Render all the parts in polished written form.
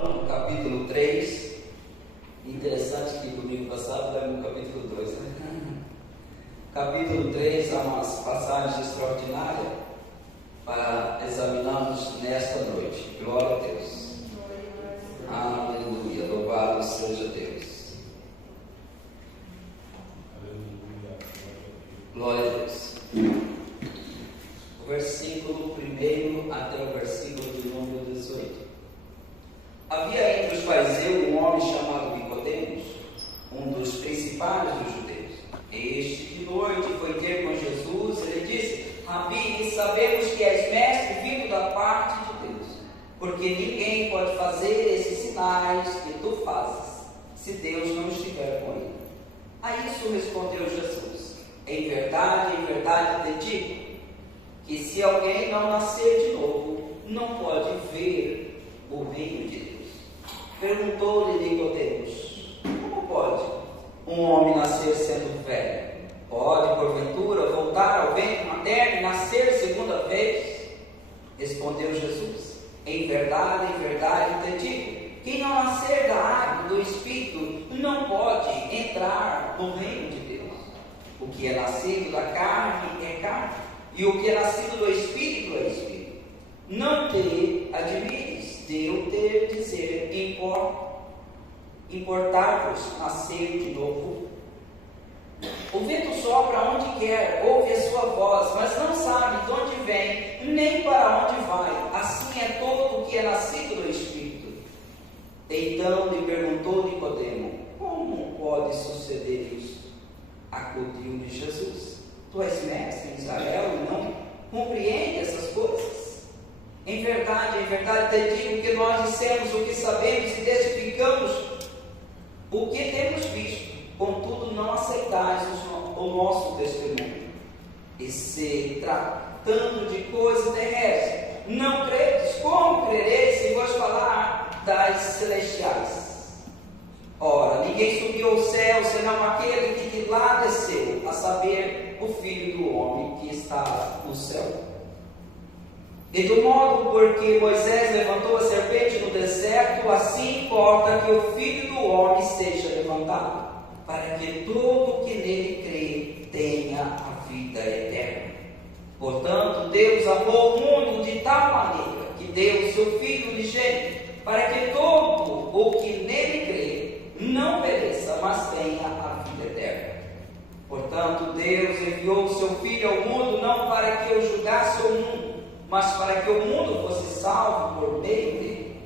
No capítulo 3, interessante que domingo passado lemos no capítulo 2, né? Capítulo 3 há umas passagens extraordinárias para examinarmos nesta noite. Glória a Deus. Aleluia, louvado seja Deus. Glória a Deus. O versículo 1 até o versículo de número 18. Havia entre os fariseus um homem chamado Nicodemos, um dos principais dos judeus. Este de noite foi ter com Jesus e lhe disse: Rabi, sabemos que és mestre vindo da parte de Deus, porque ninguém pode fazer esses sinais que tu fazes, se Deus não estiver com ele. A isso respondeu Jesus: em verdade te digo, que se alguém não nascer de novo, não pode ver o reino de Deus. Perguntou-lhe Nicodemos: como pode um homem nascer sendo velho? Pode, porventura, voltar ao ventre materno e nascer segunda vez? Respondeu Jesus: em verdade te digo, quem não nascer da água e do Espírito não pode entrar no reino de Deus. O que é nascido da carne é carne, e o que é nascido do Espírito é Espírito. Não te admires de eu ter de dizer, importar-vos nascer de novo? O vento sopra onde quer, ouve a sua voz, mas não sabe de onde vem, nem para onde vai. Assim é todo o que é nascido do Espírito. Então lhe perguntou Nicodemo: como pode suceder isso? Acudiu-lhe Jesus: tu és mestre em Israel e não compreende essas coisas? Em verdade te digo que nós dissemos o que sabemos e testificamos o que temos visto, contudo não aceitais o nosso testemunho. E se tratando de coisas terrestres, não credes, como crereis se vos falar das celestiais? Ora, ninguém subiu ao céu, senão aquele que de lá desceu, a saber, o Filho do homem que está no céu. E do modo porque Moisés levantou a serpente no deserto, assim importa que o Filho do homem seja levantado, para que todo que nele crê tenha a vida eterna. Portanto, Deus amou o mundo de tal maneira que deu o seu Filho unigênito, para que todo o que nele crê não pereça, mas tenha a vida eterna. Portanto, Deus enviou o seu Filho ao mundo não para que eu julgasse o mundo, mas para que o mundo fosse salvo por meio dele.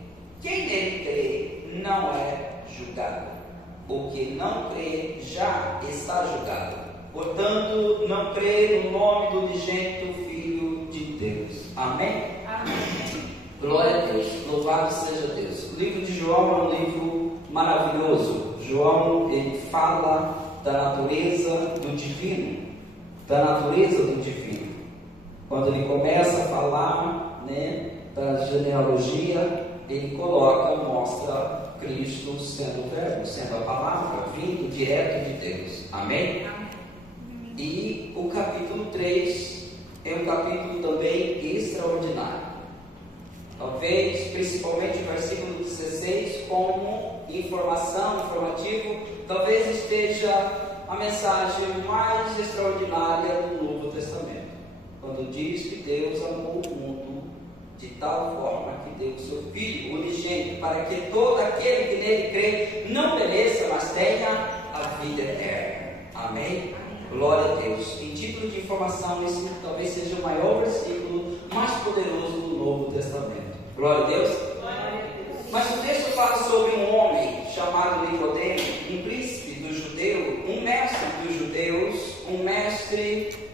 Quem nele crê não é julgado. O que não crê já está julgado. Portanto, não crê no nome do unigênito Filho de Deus. Amém? Amém. Glória a Deus. Louvado seja Deus. O livro de João é um livro maravilhoso. João, ele fala da natureza do divino. Da natureza do divino. Quando ele começa a falar, da genealogia, ele mostra Cristo sendo o Verbo, sendo a palavra, vindo direto de Deus. Amém? Amém. E o capítulo 3 é um capítulo também extraordinário. Talvez, principalmente o versículo 16, como informativo, talvez esteja a mensagem mais extraordinária do Novo Testamento. Quando diz que Deus amou o mundo de tal forma que deu o seu Filho unigênito, para que todo aquele que nele crê não pereça, mas tenha a vida eterna. Amém? Glória a Deus. Em título de informação, esse talvez seja o maior versículo mais poderoso do Novo Testamento. Glória a Deus. Glória a Deus. Mas o texto fala sobre um homem chamado Nicodemo, um príncipe do judeu, um mestre dos judeus, um mestre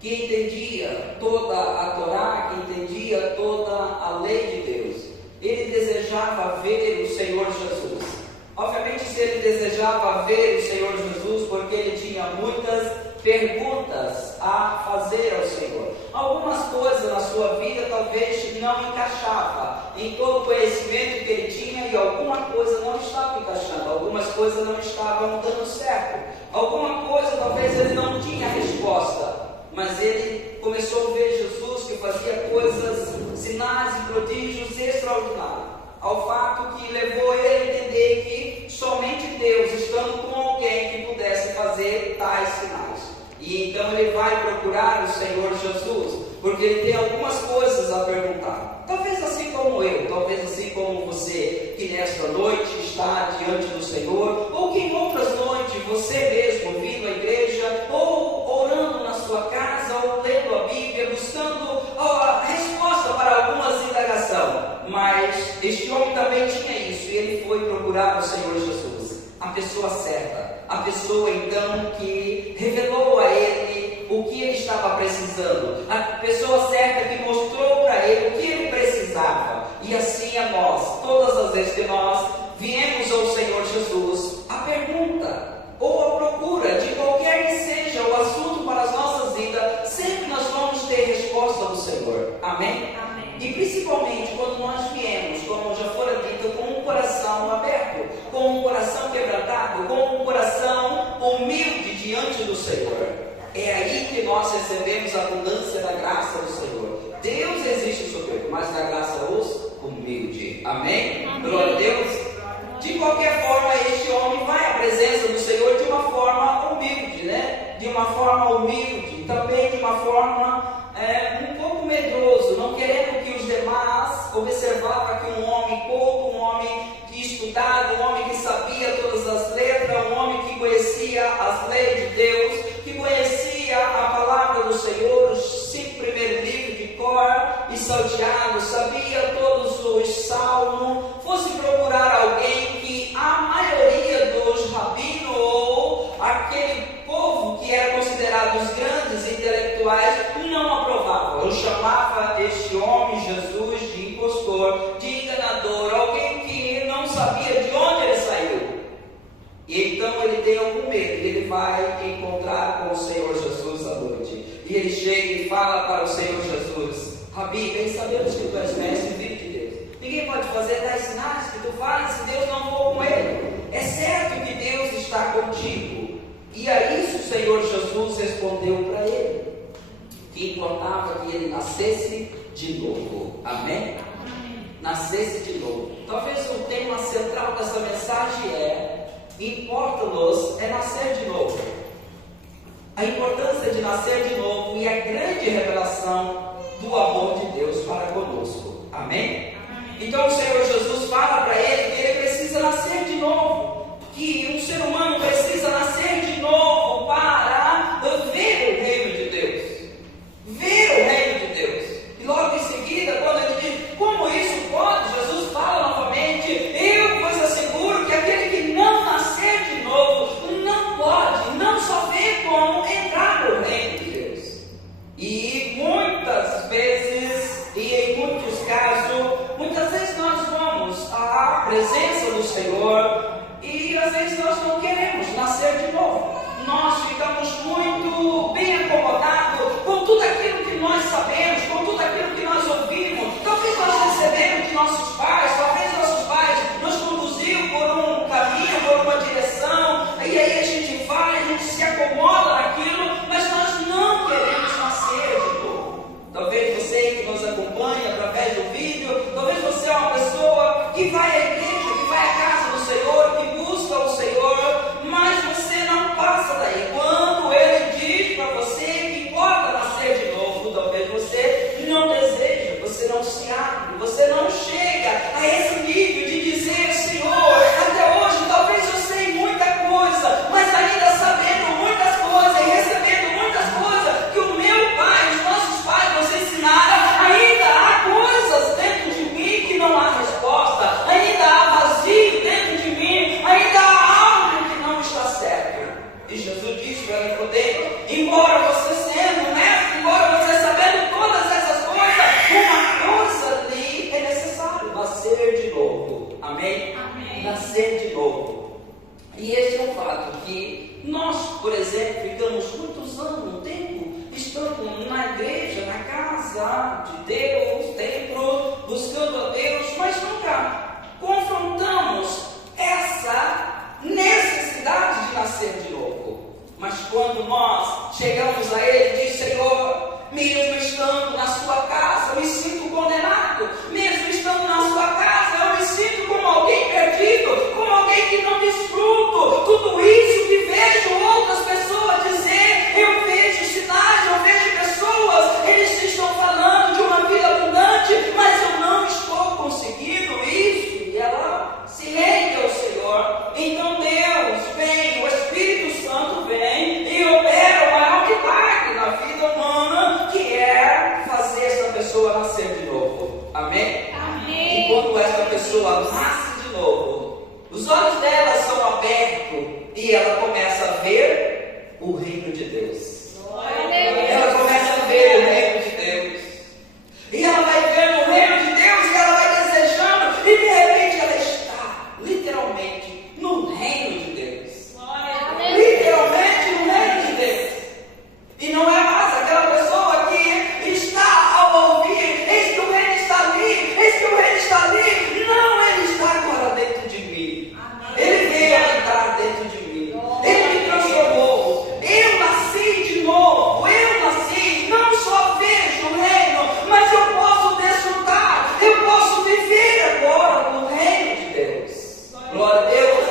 que entendia toda a Torá, que entendia toda a lei de Deus. Ele desejava ver o Senhor Jesus. Obviamente, se ele desejava ver o Senhor Jesus, porque ele tinha muitas perguntas a fazer ao Senhor. Algumas coisas na sua vida talvez não encaixavam em todo o conhecimento que ele tinha, e alguma coisa não estava encaixando, algumas coisas não estavam dando certo, alguma coisa talvez ele não tinha resposta. Mas ele começou a ver Jesus que fazia coisas, sinais e prodígios extraordinários. ao fato que levou ele a entender que somente Deus, estando com alguém que pudesse fazer tais sinais. E então ele vai procurar o Senhor Jesus, porque ele tem algumas coisas a perguntar. Talvez assim como eu, talvez assim como você, que nesta noite está diante do Senhor, ou que em outras noites você mesmo vindo à igreja, ou orando na sua casa, ou lendo a Bíblia, buscando a resposta para algumas indagações. Mas este homem também tinha isso, e ele foi procurar o Senhor Jesus, a pessoa certa, a pessoa então que revelou a ele o que ele estava precisando, a pessoa certa que mostrou para ele o que ele precisava. E assim a nós, todas as vezes que nós viemos ao Senhor Jesus, a pergunta ou a procura de qualquer que seja o assunto para as nossas vidas, sempre nós vamos ter resposta do Senhor. Amém? Amém. E principalmente quando nós viemos, como já fora dito, com um coração aberto, com um coração quebrantado, com um coração humilde diante do Senhor. É aí que nós recebemos a abundância da graça do Senhor. Deus existe o soberbo, mas na graça os humilde. Amém? Glória a Deus. De qualquer forma, este homem vai à presença do Senhor de uma forma humilde, né? De uma forma humilde, também de uma forma um pouco medroso, não querendo que os demais observavam que um homem culto, um homem estudado, um homem que sabia todas as letras, um homem que conhecia as leis de Deus, que conhecia a palavra do Senhor, os 5 primeiros livros de cor e salteado, sabia todos os salmos, fosse procurar alguém que a maioria dos rabinos ou aquele povo que era considerado os grandes intelectuais não aprovava. Eu chamava este homem Jesus de impostor, de enganador, alguém que não sabia de onde ele saiu. E então ele tem algum medo, ele vai encontrar com o Senhor Jesus à noite. E ele chega e fala para o Senhor Jesus: Rabi, bem sabemos que tu és mestre e filho de Deus. Ninguém pode fazer tais sinais que tu fazes se Deus não for com ele. É certo que Deus está contigo. E a isso o Senhor Jesus respondeu para ele que importava que ele nascesse de novo. Amém? Nascesse de novo. Talvez o tema central dessa mensagem importa-nos nascer de novo. A importância de nascer de novo e a grande revelação do amor de Deus para conosco. Amém? Então o Senhor Jesus fala para ele que ele precisa nascer de novo, que um ser humano precisa nascer de novo para ver o reino de Deus. Ver o reino de Deus. E logo em seguida, quando ele diz como isso pode, Jesus fala novamente: eu vos asseguro que aquele que não nascer de novo não pode, não só vê como entrar no reino de Deus. E muitas vezes, e em muitos casos, muitas vezes nós vamos à presença do Senhor e às vezes nós não queremos nascer de novo. Nós ficamos muito bem acomodados com tudo aquilo que nós sabemos, com tudo aquilo que nós ouvimos. Talvez nós recebemos de nossos pais, talvez nossos pais nos conduziram por um caminho, por uma direção, e aí a gente vai, a gente se acomoda naquilo, mas nós não queremos nascer de novo. Talvez você que nos acompanha através do vídeo, talvez você é uma pessoa que vai à igreja, que vai à casa do Senhor, que busca o Senhor, mas você não passa daí. Quando Ele diz para você que pode nascer de novo, talvez você não deseja, você não se abre, você não chega a esse nível de dizer: Senhor, até hoje talvez eu sei muita coisa, mas ainda sabendo muitas coisas e recebendo muitas coisas que o meu pai, os nossos pais nos ensinaram, ainda há coisas dentro de mim que não há resposta, ainda há vazio dentro de mim, ainda há algo que não está certo. E Jesus disse para Nicodemo: embora você sendo mestre, embora você sabendo todas essas coisas, uma coisa ali é necessário: nascer de novo. Amém? Amém. Nascer de novo. E esse é um fato que nós, por exemplo, ficamos muitos anos, um tempo, estando na igreja, na casa de Deus, templo, buscando a Deus, mas nunca confrontamos essa necessidade de nascer de novo. Mas quando nós chegamos a Ele e diz: Senhor, mesmo estando na sua casa, eu me sinto condenado, mesmo estando na sua casa, eu me sinto nasce de novo, os olhos dela são abertos e ela começa a ver o reino de Deus. Ela começa a ver o reino de Deus. E ela vai ver o reino de Deus e ela vai desejando, e de repente ela está literalmente no reino de Deus. Literalmente no reino de Deus. E não é mais aquela pessoa que está ao ouvir, eis que o reino está ali, eis que o reino está ali. Não, ele está agora dentro de mim. Ele veio habitar dentro de mim. Ele me transformou. Eu nasci de novo. Eu nasci. Não só vejo o reino, mas eu posso desfrutar. Eu posso viver agora no reino de Deus. Glória a Deus.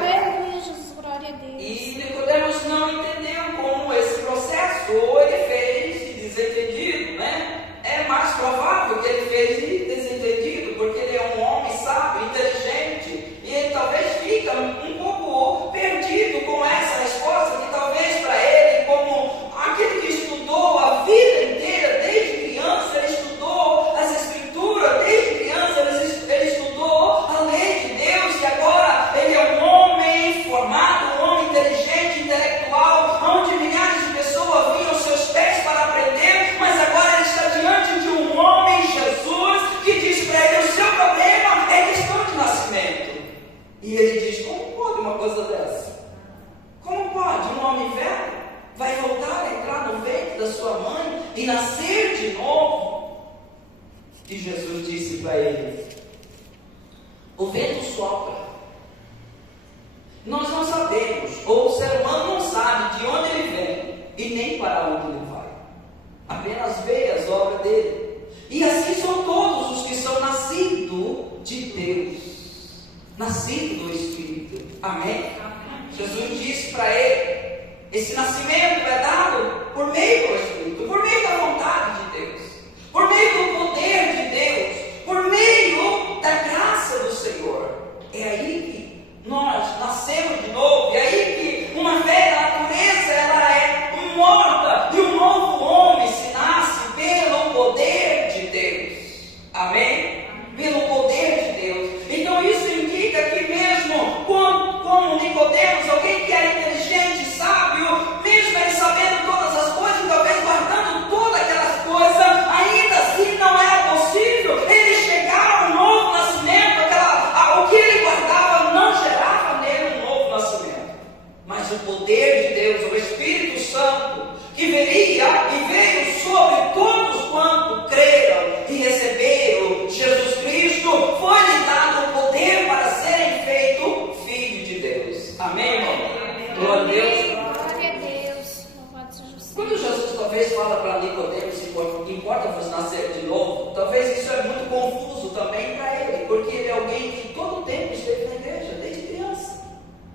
Aleluia, Jesus, glória a Deus. E Nicodemos não entendeu como esse processo, ou ele fez desentendido, né? É mais provável que ele fez desentendido, porque ele é um homem sábio, inteligente, e ele talvez fica um pouco perdido com essa resposta, que talvez para ele, como aquele que estudou a vida inteira, desde criança, ele estudou as Escrituras, desde criança ele estudou a lei de Deus, e agora ele é um homem formado, um homem inteligente, intelectual, onde milhares de pessoas vinham aos seus pés para aprender, mas agora ele está diante de um homem, Jesus, que diz para ele: o seu problema é questão de nascimento. E ele diz: como pode uma coisa dessa? Como pode um homem velho vai voltar a entrar no ventre da sua mãe e nascer de novo? E Jesus disse para ele: o vento sopra. Nós não sabemos, ou o ser humano não sabe de onde ele vem e nem para onde ele vai. Apenas vê as obras dele. E assim são todos os que são nascidos de Deus, nascidos do Espírito. Amém? Jesus disse para ele: esse nascimento é dado por meio do Espírito, por meio da vontade de Deus, por meio do poder de Deus, por meio da graça do Senhor. É aí que nós nascemos de novo, é aí que uma velha natureza ela é morta e um novo homem se nasce pelo poder de Deus. Amém? Pelo poder de Deus. Então isso indica que mesmo como Nicodemos, alguém que era inteligente, sábio, mesmo ele sabendo todas as coisas, talvez guardando todas aquelas coisas, ainda assim não era possível ele chegar ao novo nascimento. O que ele guardava não gerava nele um novo nascimento. Mas o poder de Deus, o Espírito Santo, que viria e veio sobre todos quanto creram e receberam Jesus Cristo, foi-lhe dado o poder para serem feitos filhos de Deus. Amém, irmão? Glória a Deus. Glória a Deus. Louvado seja o Senhor. Quando Jesus talvez fala para Nicodemos que importa-vos nascer de novo, talvez isso é muito confuso também para ele, porque ele é alguém que todo o tempo esteve na igreja, desde criança.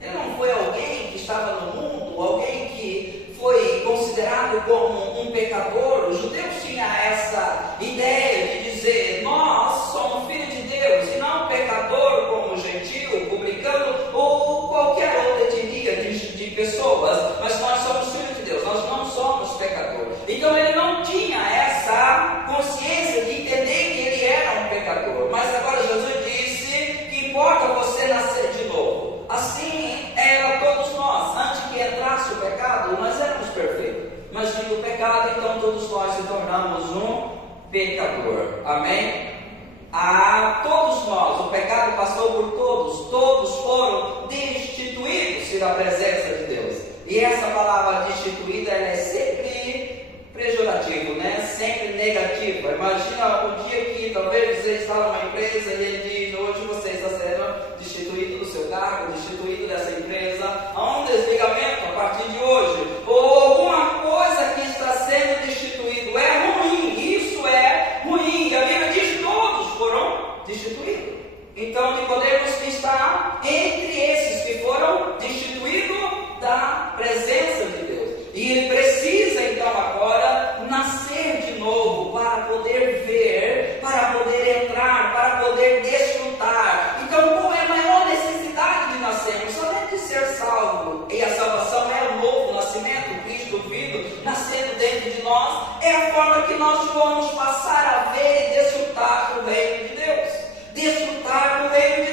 Ele não foi alguém que estava no mundo, alguém que foi considerado como um pecador. Os judeus tinham essa ideia de dizer: nós somos filhos de Deus, e não pecador como gentil, publicano ou qualquer outra etnia de pessoas, mas nós somos filhos de Deus, nós não somos pecadores. Então ele não tinha essa consciência de entender que ele era um pecador. Mas agora Jesus disse que importa você nascer de novo. Assim era todos nós. Antes que entrasse o pecado, nós éramos perfeitos, mas vindo o pecado, então todos nós se tornamos um pecador. Amém? Todos nós, o pecado passou por todos, todos foram destituídos da presença de Deus. E essa palavra destituída, ela é sempre pejorativa, né? Sempre negativa. Imagina um dia que talvez você está numa empresa e ele diz: hoje você está sendo destituído do seu cargo, destituído dessa empresa, há um desligamento a partir de hoje, ou alguma coisa que está sendo destituído. É ruim, isso é ruim. E a Bíblia diz que todos foram destituídos. Então Nicodemos está entre esses que foram destituídos da presença de Deus. E ele precisa então agora nascer de novo para poder ver, para poder entrar, para poder desfrutar. Então qual é a maior necessidade de nascermos? Somente de ser salvo. E a salvação é o novo nascimento, Cristo vivo, nascendo dentro de nós. É a forma que nós vamos passar a ver e desfrutar do reino de Deus. Desfrutar do reino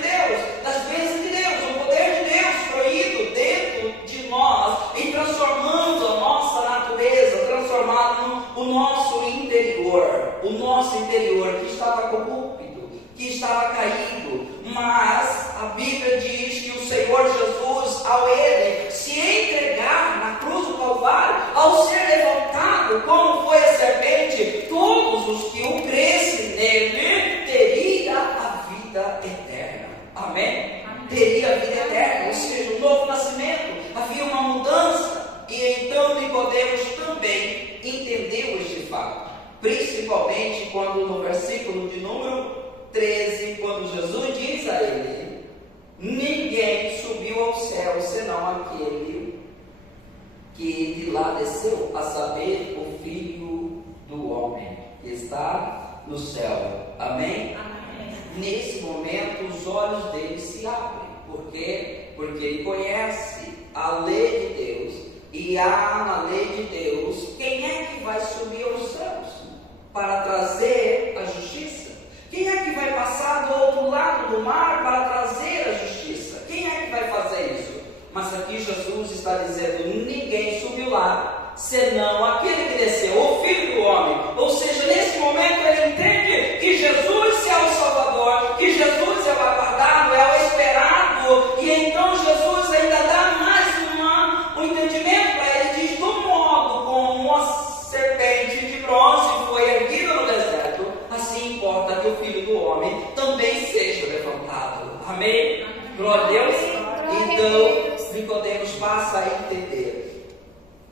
a Bíblia diz que o Senhor Jesus, ao ele se entregar na cruz do Calvário, ao ser levantado, como foi a serpente, todos os que o crescem nele teria a vida eterna. Amém? Teria a vida eterna, ou seja, um novo nascimento, havia uma mudança. E então Nicodemos também entendeu este fato, principalmente quando no versículo de número 13, quando Jesus diz a ele: ninguém subiu ao céu senão aquele que de lá desceu, a saber, o Filho do Homem que está no céu. Amém? Amém. Nesse momento os olhos dele se abrem. Por quê? Porque ele conhece a lei de Deus, e há na lei de Deus quem é que vai subir aos céus para trazer a justiça. Quem é que vai passar do outro lado do mar para trazer a justiça? Quem é que vai fazer isso? Mas aqui Jesus está dizendo: ninguém subiu lá, senão aquele que desceu, o Filho do Homem. Ou seja, nesse momento ele entende que Jesus é o Salvador, que Jesus é o aguardado, é o esperado. E então Jesus ainda dá mais um entendimento para ele. Diz: do modo como a serpente de bronze foi erguida no deserto, assim importa que o Filho do Homem também seja levantado. Amém? Glória a Deus. Então Nicodemos passa a entender.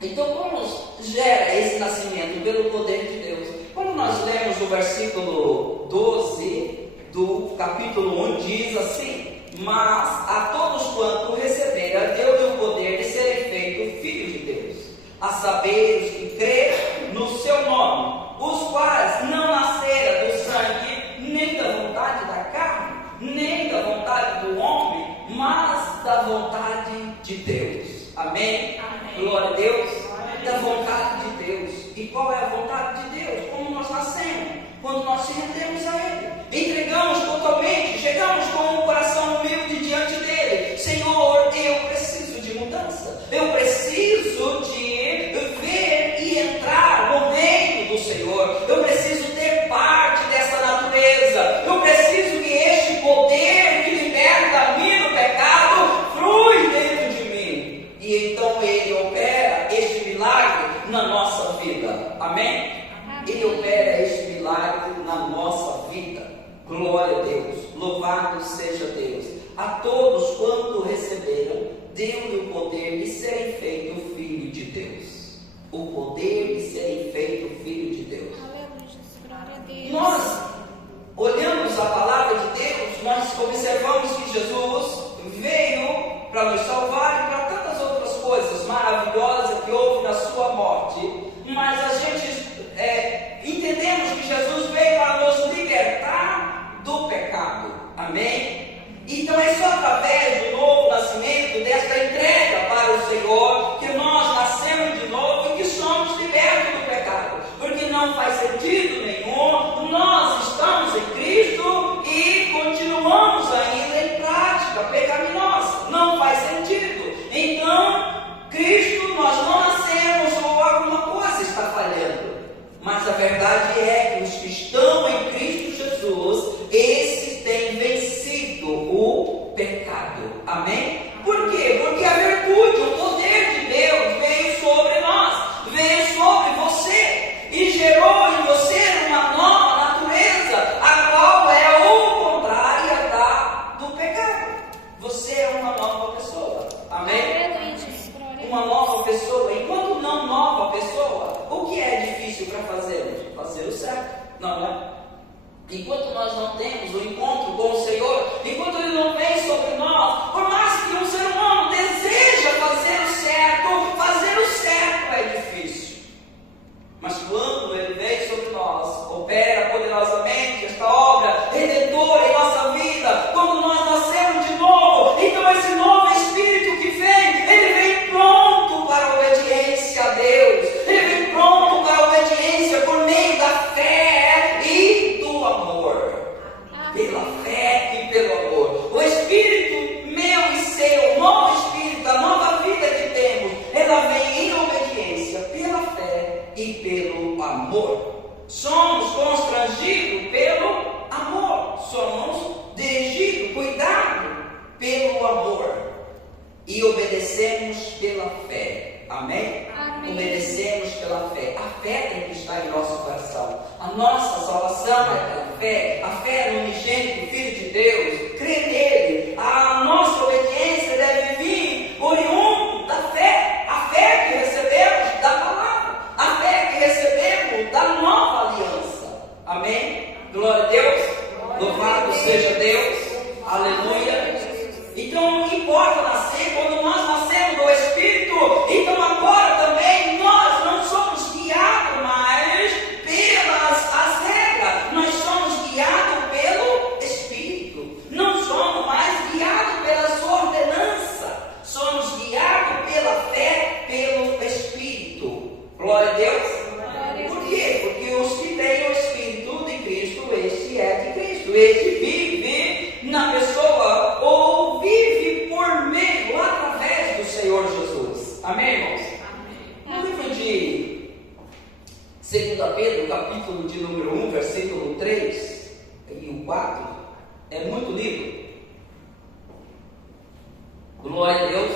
Então, como gera esse nascimento? Pelo poder de Deus. Como nós lemos o versículo 12 do capítulo 1, diz assim: mas a todos quanto receberam, deu-lhe o poder de serem feitos filhos de Deus, a saber, os que creem no seu nome, os quais não nasceram do sangue, nem da vontade da carne, nem da vontade do homem, mas da vontade de Deus. Amém? Amém. Glória a Deus. Da vontade de Deus. E qual é a vontade de Deus? Como nós nascemos, quando nós se rendemos a Ele, entregamos totalmente, chegamos com um coração humilde diante dele. Senhor, eu preciso de mudança, eu preciso de ver e entrar no reino do Senhor, eu preciso ter parte dessa natureza, eu preciso que este poder que liberta a mim do pecado flui dentro de mim. E então ele opera este milagre na nossa vida. Amém? Ele opera este milagre na nossa vida. Glória a Deus. Louvado seja Deus. A todos quanto receberam, deu-lhe o poder de serem feitos filho de Deus. O poder de serem feitos filho de Deus. Aleluia, Jesus. Glória a Deus. Nós olhamos a palavra de Deus, nós observamos que Jesus veio para nos salvar e para tantas outras coisas maravilhosas que houve na sua morte. Mas a gente entendemos que Jesus veio para nos libertar do pecado. Amém? Então é só através do novo nascimento, desta entrega para o Senhor, que nós nascemos de novo e que somos libertos do pecado. Porque não faz sentido nenhum nós estamos em Cristo e continuamos ainda em prática pecaminosa. Não faz sentido. Então, Cristo, nós não nascemos ou alguma coisa está falhando. Mas a verdade é que os que estão em Cristo Jesus, esses têm vencido o pecado. Amém? Por quê? Porque a virtude, o poder de Deus veio sobre nós, veio sobre você e gerou em você uma nova natureza, a qual é o contrário do pecado. Você é uma nova pessoa. Amém? Aleluia, Jesus. Glória a Deus. Uma nova pessoa. Enquanto não nova pessoa, o que é difícil para fazermos? Fazer o certo, não é? Enquanto nós não temos o encontro com o Senhor, enquanto Ele não vem sobre nós, por mais que um ser humano deseja fazer o certo é difícil. Mas quando Ele vem sobre nós, opera poderosamente esta obra redentora em nossa vida, quando nós nascemos de novo, então esse novo Espírito que vem, ele vem pronto para a obediência a Deus, ele vem pronto para a obediência por meio da fé e do amor. Pela fé e pelo amor. amor e obedecemos pela fé. Amém? Amém. Obedecemos pela fé. A fé tem que estar em nosso coração. A nossa salvação é pela fé. A fé no unigênito Filho de Deus. Crer nele. A nossa obediência deve vir oriundo da fé. A fé que recebemos da palavra. A fé que recebemos da nova aliança. Amém? Glória a Deus. Louvado seja Deus. Aleluia. Então não importa nascer, quando nós nascemos do Espírito, então agora também nós não somos guiados mais pelas as regras, nós somos guiados pelo Espírito, não somos mais guiados pela sua ordenança, somos guiados pela fé, pelo Espírito. Glória a Deus. Por quê? Porque os que têm o Espírito de Cristo, este é de Cristo, este vive na pessoa ou vive por meio, através do Senhor Jesus. Amém, irmãos? No livro de 2 Pedro, capítulo de número 1, versículo 3 e o 4, é muito lindo. Glória a Deus.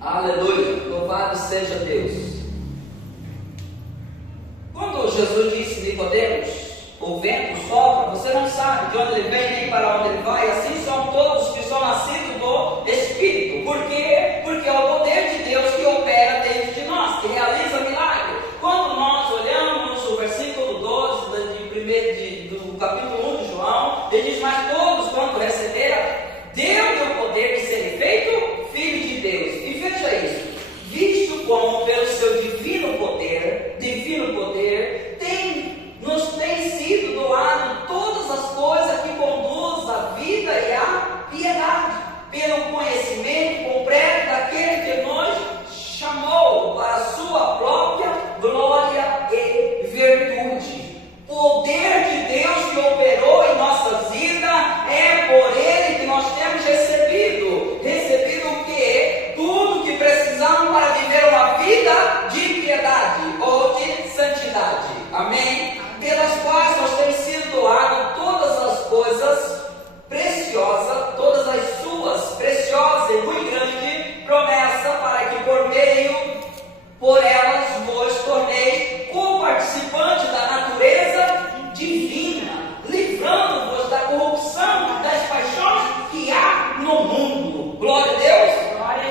Aleluia. Louvado seja Deus. Quando Jesus disse a Nicodemos, o vento sopra, você não sabe de onde ele vem nem para onde ele vai. Assim são todos que são nascidos do Espírito. Por quê? Porque é o poder de Deus que opera dentro de nós, que realiza milagre. Quando nós olhamos o versículo 12 do capítulo 1 de João, ele diz: mas todos quanto receberam, deu-lhe o poder de serem feitos filhos de Deus. E veja isso, visto como pelo seu divino poder, nos tem sido doado todas as coisas que conduzem à vida e à piedade, pelo conhecimento completo daquele que nos chamou para a sua própria glória e virtude. Poder de Deus que operou em nossas vidas, é por ele que nós temos recebido o quê? Tudo que precisamos para viver uma vida de piedade ou de santidade. Amém? Pelas quais nós temos sido doados todas as coisas preciosas, todas as suas preciosas e muito grandes promessas, para que por elas vos torneis co-participantes da natureza divina, livrando-vos da corrupção das paixões que há no mundo. Glória a Deus.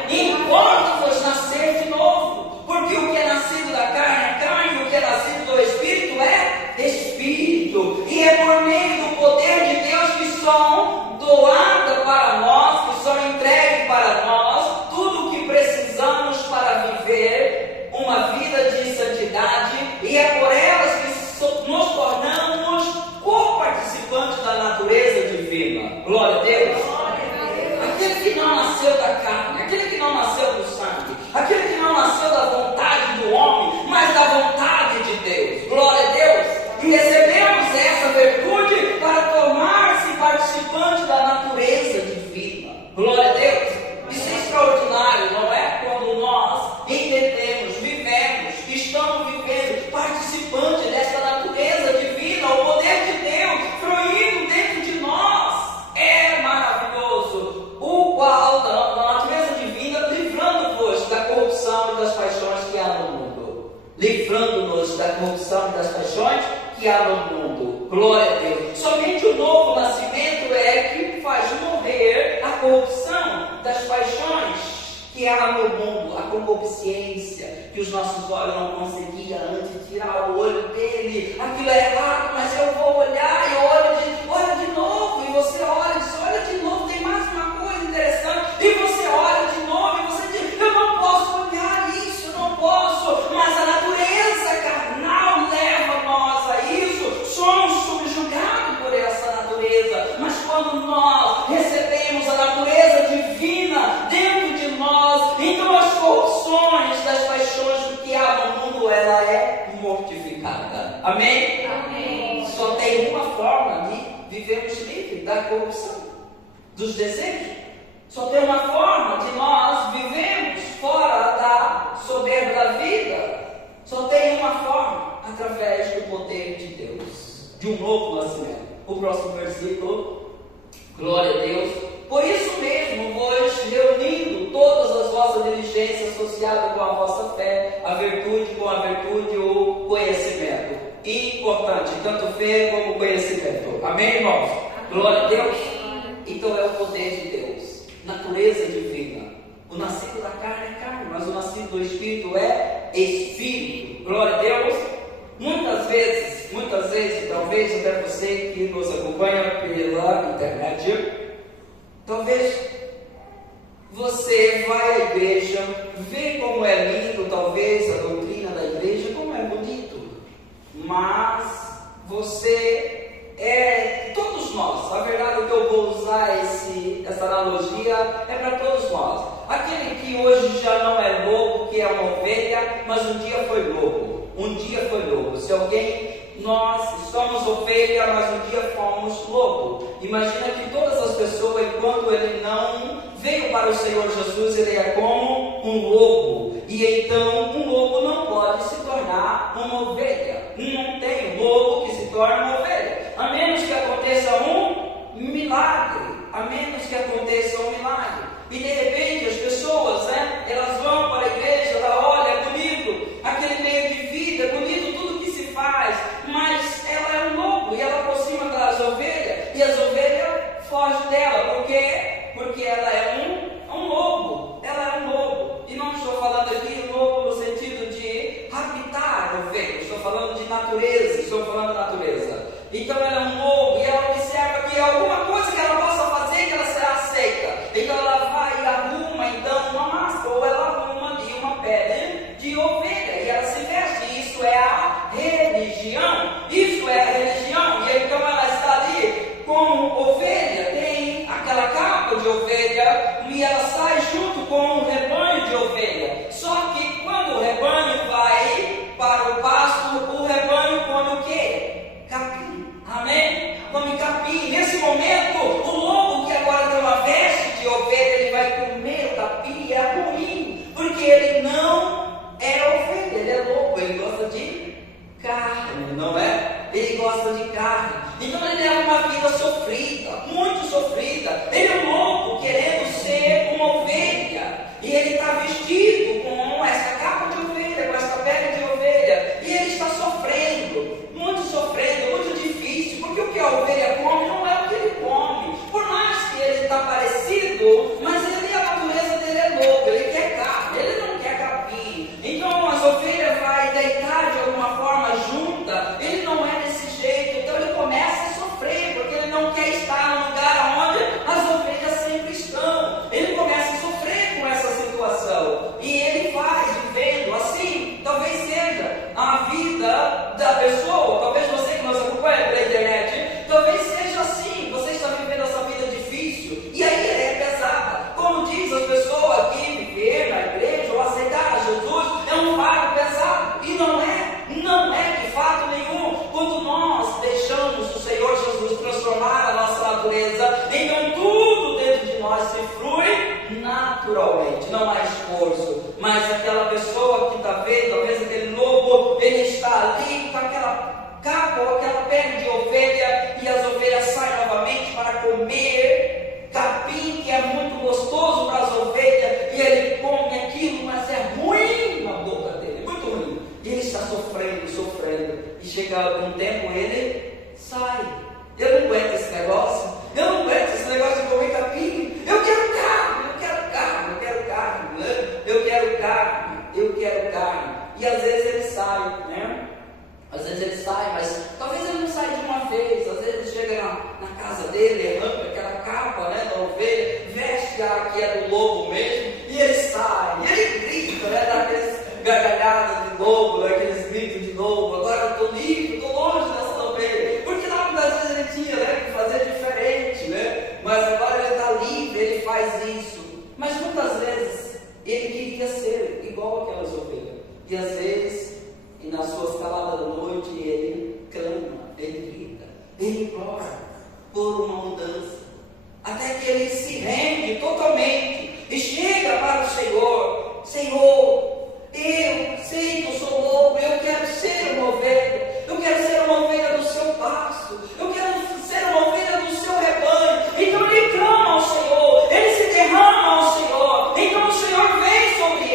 Enquanto vos nascer de novo, porque o que é nascido da carne é carne, o que é nascido do Espírito é Espírito, e é por meio do poder de Deus que são doadas para nós, que são entregues para nós, tudo o que precisamos para viver uma vida de santidade, e é por elas que nos tornamos co-participantes da natureza divina. Glória a Deus. Aquele que não nasceu da carne, aquele que não nasceu do sangue, aquele que não nasceu da vontade do homem, mas da vontade de Deus. Glória a Deus. E recebemos essa virtude para tornar-se participante da natureza divina. Glória a Deus. Isso é extraordinário, não é? Quando nós entendemos, vivemos, estamos vivendo, participante dessa natureza divina, o poder de Deus fluindo dentro de nós. É maravilhoso. O qual, da natureza divina, livrando-vos da corrupção e das paixões que há no mundo. Livrando-nos da corrupção e das paixões que há no mundo. Glória a Deus. Somente o novo nascimento é que faz morrer a corrupção das paixões que há no mundo, a concupiscência, que os nossos olhos não conseguiam antes tirar o olho dele. Aquilo é errado, mas eu vou olhar e olha de novo, e você olha e diz: olha de novo, tem mais uma coisa interessante, e você olha de novo e você diz: eu não posso olhar isso, eu não posso, mas a natureza carnal leva nós a isso, somos subjugados por essa natureza. Mas quando nós recebemos a natureza divina dentro de nós, então as corrupções das paixões que há no mundo, ela é mortificada. Amém? Amém. Só tem uma forma de vivermos livre da corrupção, dos desejos. Só tem uma forma de nós vivermos fora da soberba da vida. Só tem uma forma, através do poder de Deus, de um novo nascimento. O próximo versículo, glória a Deus. Por isso mesmo, inteligência associada com a vossa fé, a virtude com a virtude, o conhecimento. Importante, tanto fé como conhecimento. Amém, irmãos? Glória a Deus. Então é o poder de Deus, natureza divina. O nascido da carne é carne, mas o nascido do Espírito é Espírito. Glória a Deus. Muitas vezes, talvez até você que nos acompanha pela internet, talvez você vai à igreja, vê como é lindo, talvez a doutrina da igreja, como é bonito, mas todos nós, a verdade é que eu vou usar essa analogia é para todos nós. Aquele que hoje já não é lobo, que é uma ovelha, mas um dia foi lobo. Nós somos ovelha, mas um dia fomos lobo. Imagina que todas as pessoas, enquanto ele não veio para o Senhor Jesus, ele é como um lobo. E então um lobo não pode se tornar uma ovelha. Não tem lobo que se torne uma ovelha, a menos que aconteça um milagre. E de repente as pessoas, elas vão para a igreja, olha, é bonito, aquele meio de vida, é bonito tudo que se faz, mas ela é um lobo e ela aproxima das ovelhas, e as ovelhas fogem dela, porque ela é um lobo, e não estou falando aqui lobo no sentido de habitar ovelha, estou falando de natureza, então ela é um lobo, e ela observa que alguma coisa que ela possa fazer, que ela será aceita, então ela vai e arruma uma massa, ou ela arruma ali uma pele de ovelha, e ela se veste. Isso é a religião, e então ela está ali como ovelha, tem aquela capa de ovelha, e ela sai junto com um rebanho de ovelha. Só que quando o rebanho vai para o pasto, o rebanho come o quê? Capim. Amém? Come capim. Nesse momento, o lobo que agora tem uma veste de ovelha, ele vai comer o capim, e é ruim, porque ele não é ovelha, ele é lobo, ele gosta de carne, não é? Ele gosta de carne. Então ele leva uma vida sofrida, muito sofrida. Ele é um lobo querendo ser uma ovelha, e ele está vestido com essa capa de ovelha, com essa pele de ovelha, e ele está sofrendo, muito difícil, porque o que a ovelha come não é o que ele come. Por mais que ele está parecido, mas a natureza dele é lobo, ele quer carne, ele não quer capim. Então as ovelhas vai deitar de alguma forma junta, ele não é desse jeito, então ele começa a sofrer, porque ele não quer estar no lugar onde as ovelhas sempre estão. Ele começa a sofrer com essa situação, e ele vai vivendo assim. Talvez seja a vida da pessoa, talvez você que nos acompanha pela internet, talvez seja assim, você está vivendo essa vida difícil, e aí é pesada. Como diz as pessoas que viver na igreja ou aceitar Jesus é um fardo pesado, e não é de fato nenhum. Quando nós deixamos o Senhor Jesus transformar a nossa natureza, então tudo dentro de nós se flui naturalmente, não há esforço. Mas aquela pessoa que está vendo, talvez aquele lobo, ele está ali com aquela capa ou aquela pele de ovelha, e as ovelhas saem novamente para comer capim, que é muito gostoso para as ovelhas, e ele come aquilo, mas é ruim na boca dele, muito ruim, e ele está sofrendo, e chega um tempo ele sai. Eu não aguento esse negócio de comer capim, eu quero carne, e às vezes ele sai, mas talvez ele não saia de uma vez. Às vezes ele chega na casa dele, arranca aquela capa da ovelha, veste a que é do lobo mesmo, e ele sai, e ele grita, dá aqueles gargalhadas de lobo, aqueles gritos de lobo. Agora eu estou livre, estou longe dessa ovelha, porque muitas vezes ele tinha que fazer diferente, mas agora ele está livre, ele faz isso. Mas muitas vezes ele queria ser igual aquelas ovelhas, e às vezes, e nas suas caladas da noite, ele clama, ele grita, ele implora por uma mudança, até que ele se rende totalmente e chega para o Senhor. Senhor, eu sei que eu sou lobo, eu quero ser uma ovelha, do seu pasto, eu quero ser uma ovelha do seu rebanho. Então ele clama ao Senhor, ele se derrama ao Senhor, então o Senhor vem sobre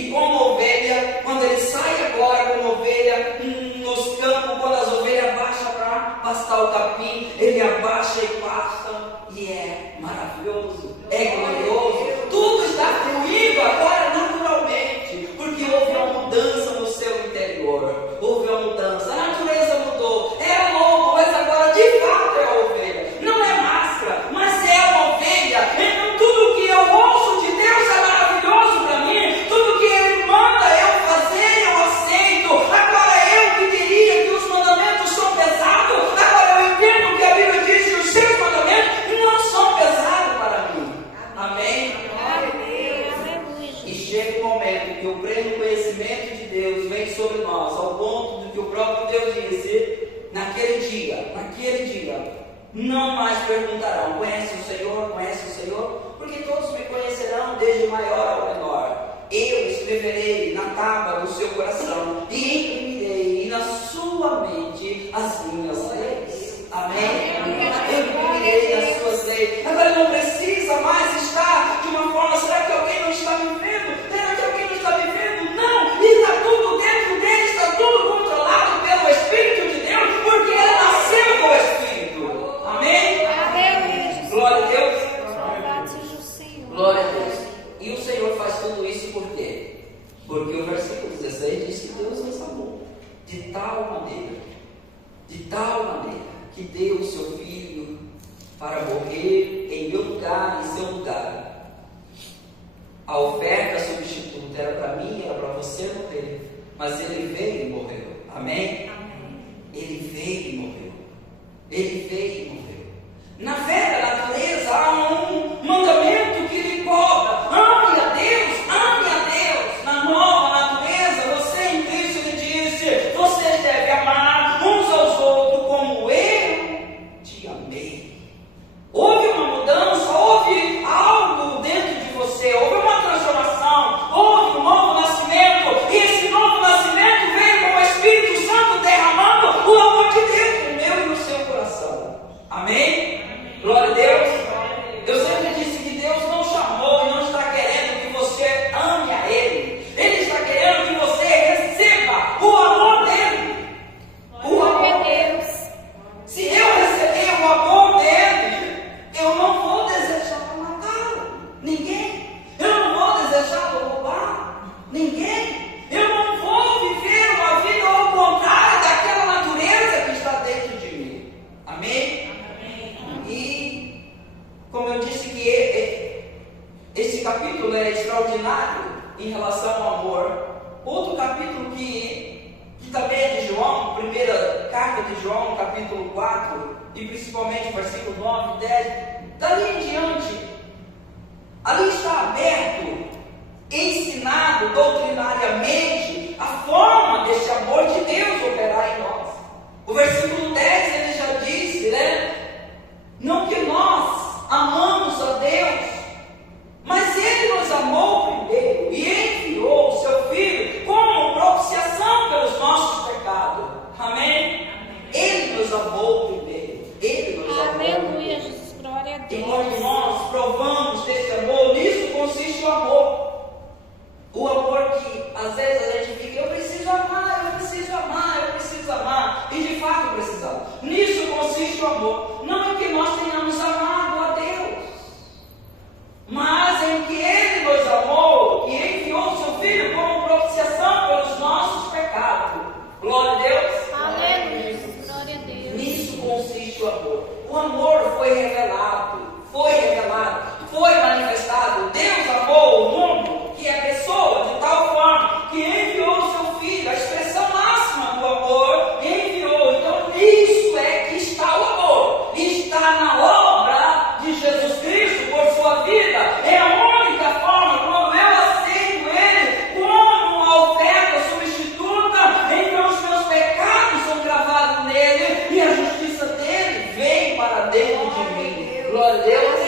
E como ovelha, quando ele sai agora como ovelha, nos campos, quando as ovelhas baixam para pastar o capim, ele abaixa e pasta, e é maravilhoso, é glorioso. Tudo está fluindo agora naturalmente, porque houve uma mudança no seu interior, houve uma mudança, a natureza mudou, é lobo, mas agora de fato é a ovelha, não é máscara, mas é uma ovelha. Então tudo que eu ouço de Deus é maravilhoso para mim, tudo que Ele manda eu fazer, eu aceito. Agora eu que diria que os mandamentos são pesados, agora eu entendo que a Bíblia diz que os seus mandamentos não são pesados para mim. Amém? E chega um momento que o pleno conhecimento de Deus vem sobre nós, ao ponto de que o próprio Deus disse, naquele dia, não mais perguntarão, conhece o Senhor? Porque todos me conhecerão, desde o maior ao menor. Eu escreverei na tábua do seu coração e imprimirei na sua mente as minhas leis. Amém? Eu imprimirei as suas leis. Agora não precisa mais estar de uma forma, será que alguém não está me vendo? Será que alguém não está me vendo? Não! Está tudo dentro dele, está tudo controlado pelo Espírito de Deus, porque ele nasceu com o Espírito. Amém? Glória a Deus. Glória a Deus. E o Senhor faz tudo isso por quê? Porque o versículo 16 diz que Deus nos amou de tal maneira, que deu o seu Filho para morrer em meu lugar, em seu lugar. A oferta substituta era para mim, era para você morrer, mas Ele veio e morreu. Amém? Ele veio e morreu. Ele veio e morreu. Na velha natureza há um mandamento que lhe cobra: ame a Deus, ame a Deus. Na nova natureza, você em Cristo, Ele disse: vocês devem amar uns aos outros como eu te amei. Houve uma mudança, houve algo dentro de você, houve uma transformação, houve um novo nascimento, e esse novo nascimento veio com o Espírito Santo derramando o amor de Deus no meu e no seu coração. Amém? Glória a Deus. Eu sempre disse que Deus não chamou e não está querendo que você ame a Ele. Ele está querendo que você receba o amor dEle. O amor dEle. Se eu receber o amor dEle, eu não vou desejar matar ninguém. Eu não vou desejar roubar ninguém. Eu não vou viver uma vida ao contrário daquela natureza que está dentro de mim. Amém? E, como eu disse que esse capítulo é extraordinário em relação ao amor. Outro capítulo que também é de João, primeira carta de João, capítulo 4, e principalmente versículo 9 e 10, dali em diante, ali está aberto, ensinado doutrinariamente a forma desse amor de Deus operar em nós. O versículo 10 ele já disse, né? Não que nós amamos a Deus, mas Ele nos amou primeiro e enviou o seu Filho como propiciação pelos nossos pecados. Amém? Ele nos amou primeiro. Ele nos amou Aleluia, primeiro. Jesus, glória a Deus. E quando nós provamos desse amor, nisso consiste o amor. O amor que às vezes a gente fica, eu preciso amar, eu preciso amar, eu preciso amar. E de fato precisamos. Nisso consiste o amor. Não é que nós tenhamos amado a Deus, mas em que Ele nos amou e enviou o seu Filho como propiciação pelos nossos pecados. Glória a Deus. Aleluia, Jesus, glória a Deus. Nisso consiste o amor. O amor foi revelado, foi manifestado. Deus amou o mundo, que é pessoa, de tal forma que enviou o seu Filho, a expressão máxima do amor, enviou. Então, isso é que está o amor. Está na obra de Jesus Cristo por sua vida. É a única forma, quando eu aceito Ele como uma oferta substituta, então os meus pecados são gravados nele e a justiça dele vem para dentro de mim. Glória a Deus.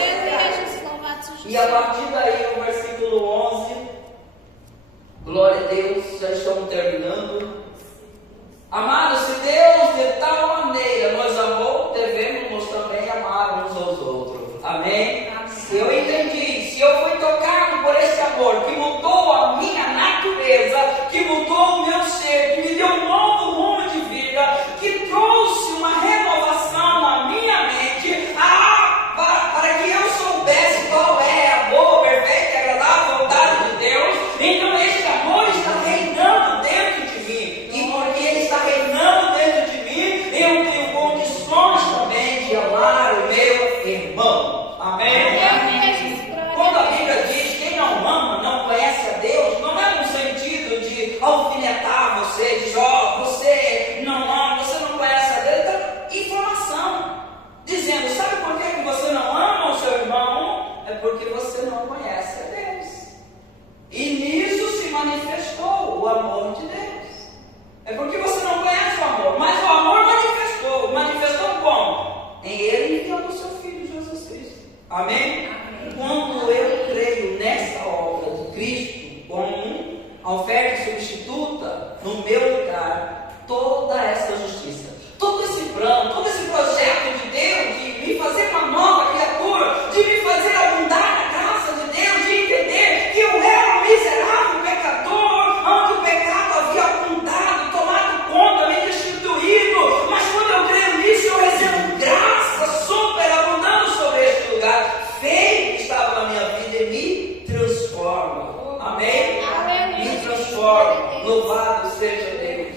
E a partir daí, no versículo 11, glória a Deus, já estamos terminando. Amados, se Deus de tal maneira nos amou, devemos também amar uns aos outros. Amém? Se eu entendi, se eu fui tocado por esse amor que mudou a minha natureza, amor de Deus. É porque você não conhece o amor, mas o amor manifestou. Manifestou como? Em Ele enviando o seu Filho Jesus Cristo. Amém? Quando eu creio nessa obra de Cristo como a oferta substituta no meu lugar, toda essa justiça, todo esse plano, todo esse projeto de Deus de me fazer uma nova criatura, de me fazer abundar na graça de Deus, de entender que eu era um miserável pecador, onde o pecado havia abundado, tomado conta, me destituído, mas quando eu creio nisso, eu recebo graça superabundando sobre este lugar. Fé que estava na minha vida e me transforma. Amém? Me transforma. Louvado seja Deus.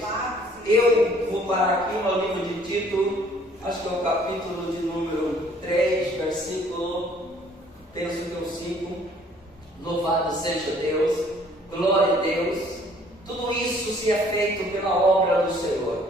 Eu vou parar aqui no livro de Tito, acho que é o capítulo de número 3, versículo, penso que é o 5. Louvado seja Deus, glória a Deus. Tudo isso se é feito pela obra do Senhor.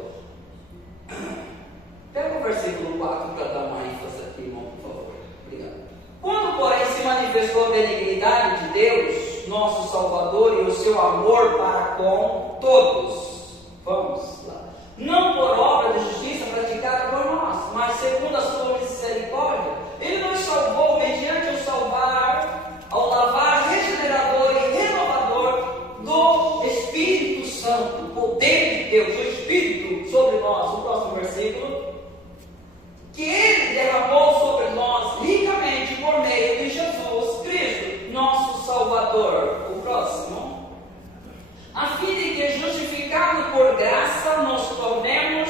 Pega o versículo 4 para dar uma ênfase aqui, irmão, por favor. Obrigado. Quando, porém, se manifestou a benignidade de Deus, nosso Salvador, e o seu amor para com todos. Vamos lá. Não por obra de justiça praticada por nós, mas segundo a sua misericórdia, Ele nos salvou mediante o salvar, ao lavar regenerador e renovador do Espírito Santo, o poder de Deus, o Espírito sobre nós. O próximo versículo. Que Ele derramou sobre nós ricamente por meio de Jesus Cristo, nosso Salvador. O próximo. A fim de que, justificado por graça, nos tornemos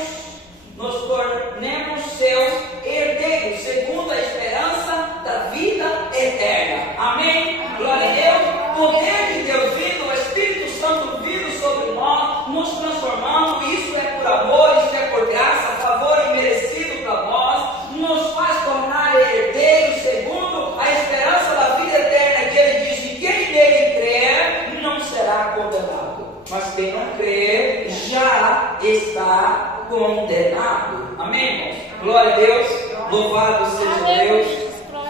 seus herdeiros, segundo a esperança da vida eterna. Amém? Glória a Deus. Poder de Deus vindo, o Espírito Santo vindo sobre nós, nos transformando. Isso é por amor, isso é por graça, favor imerecido para nós, nos faz tornar herdeiros segundo a esperança da vida eterna, que Ele diz que quem nele crer não será condenado. Mas quem não crê já está condenado. Amém, irmãos? Glória a Deus. Louvado seja Deus.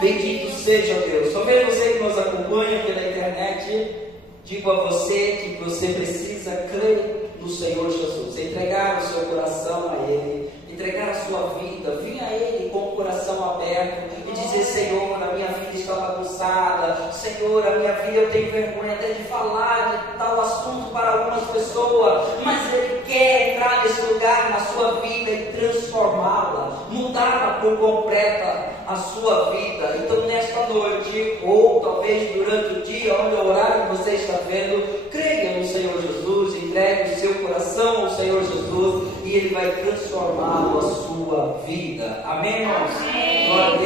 Bendito seja Deus. Talvez você que nos acompanha pela internet, digo a você que você precisa crer no Senhor Jesus, entregar o seu coração a Ele, entregar a sua vida, vir a Ele com o coração aberto e dizer: Senhor, a minha vida está bagunçada, Senhor, a minha vida eu tenho vergonha até de falar de tal assunto para algumas pessoas, mas Ele quer entrar nesse lugar na sua vida e transformá-la, mudá-la por completa a sua vida. Então nesta noite, ou talvez durante o dia, onde o horário que você está vendo, creia no Senhor Jesus, entregue o seu coração ao Senhor Jesus e Ele vai transformar a sua vida. Amém, irmãos? Glória a Deus.